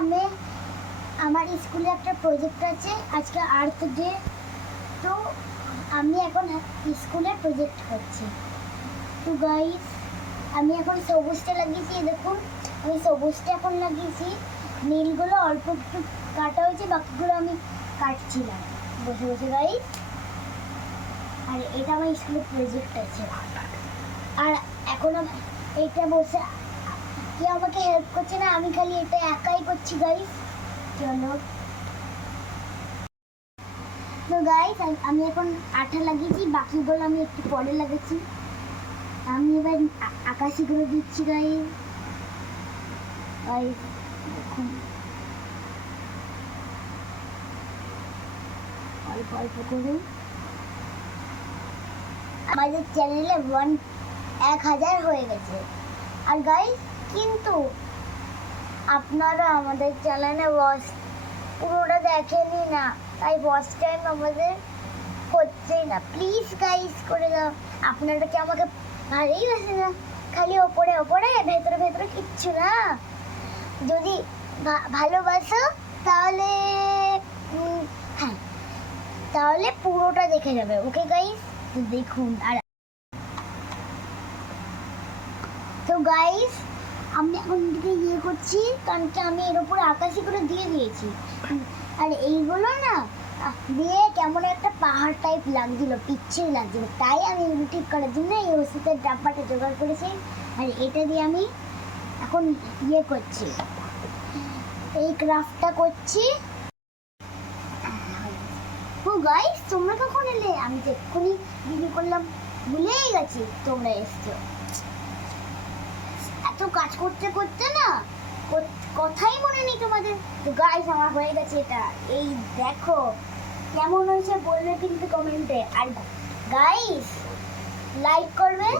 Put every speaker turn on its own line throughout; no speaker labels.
আমি আমার স্কুলে একটা প্রজেক্ট আছে, আজকে আর্থ ডে তো আমি এখন স্কুলে প্রজেক্ট করছি। তো গাইস আমি এখন সবুজটা লাগিয়েছি দেখুন, আমি সবুজটা এখন লাগিয়েছি। নীলগুলো অল্প একটু কাটা হয়েছে, বাকিগুলো আমি কাটছিলাম। বসে বসে গাইস আর এটা আমার স্কুলের প্রজেক্ট আছে। আর এখন এটা বসে কেউ আমাকে হেল্প করছে না, আমি খালি এটা একাই করছি গাইস চলো। তো গাইস আমি এখন আঠা লাগিয়েছি, বাকিগুলো আমি একটু পরে লাগাচ্ছি। আমি এবার আ- আকাশিগুলো দিচ্ছি গাইস গাইস দেখুন। অল্প অল্প করে। আমাদের চ্যানেলে ওয়ান এক হাজার হয়ে গেছে। আর গাইস কিন্তু আপনারা আমাদের চ্যানেলে বস পুরোটা দেখেনি না, তাই বস টাইম আমাদের হচ্ছেই না। প্লিজ গাইস করে দাও। আপনারা কি আমাকে ভালোই বাসে না? খালি ওপরে ওপরে, ভেতরে ভেতরে কিচ্ছু না? যদি ভালোবাসো, তাহলে হ্যাঁ তাহলে পুরোটা দেখে যাবে ওকে গাইস দেখুন, আর তো গাইস আমি এখন দিকে ইয়ে করছি, কারণ কি আমি এর উপরে আকাশি করে দিয়ে দিয়েছি। আর এইগুলো না দিয়ে কেমন একটা পাহাড় টাইপ লাগছিল, পিচ্ছিল লাগছিল। তাই আমি এগুলো ঠিক করার জন্য এই ওষুধের ডাব্বাটা জোগাড় করেছি। আর এটা দিয়ে আমি এখন ইয়ে করছি। এই ক্রাফটটা করছি। ও গাইস তোমরা কখন এলে? আমি তো এক্ষুনি ভিডিও করলাম। ভুলেই গেছি, তোমরা এসছো। এত কাজ করতে করতে না কথাই মনে নেই তোমাদের। গাইস আমার হয়ে গেছে এটা। এই দেখো, কেমন হয়েছে বলবে কিন্তু কমেন্টে আর গাইস লাইক করবে।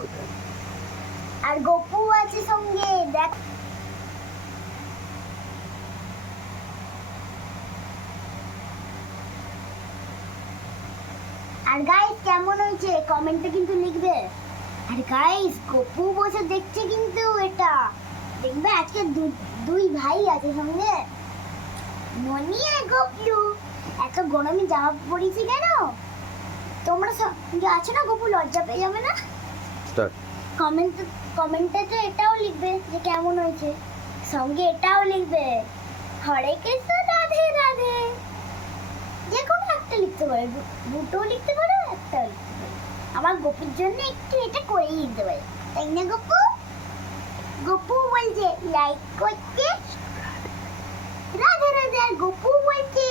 আর গপু আছে সঙ্গে, দেখ। আর গাইস কেমন হয়েছে? কমেন্টে কিন্তু লিখবে। আর গাইস গপু বসে দেখছে কিন্তু এটা। দেখবে আজকে দুই ভাই আছে সঙ্গে। মনি আর গপলু। এত গরমে জামা পরেছি কেন? তোমরা সঙ্গে আছো না গপু লজ্জা পেয়ে যাবে না?
স্টার্ট।
কমেন্ট কমেন্টে তো এটাও লিখবে যে কেমন হয়েছে। সঙ্গে এটাও লিখবে হরে কৃষ্ণ রাধে রাধে। যে কোনো একটা লিখতে পারে। দু- দুটোও লিখতে পারে একটাও লিখতে পারে। আমার গপুর জন্য একটু এটা করেই দিতে পারি। তাই না, গপু? গপু বলছে লাইক করতে। রাধে রাধে, আর গপু বলছে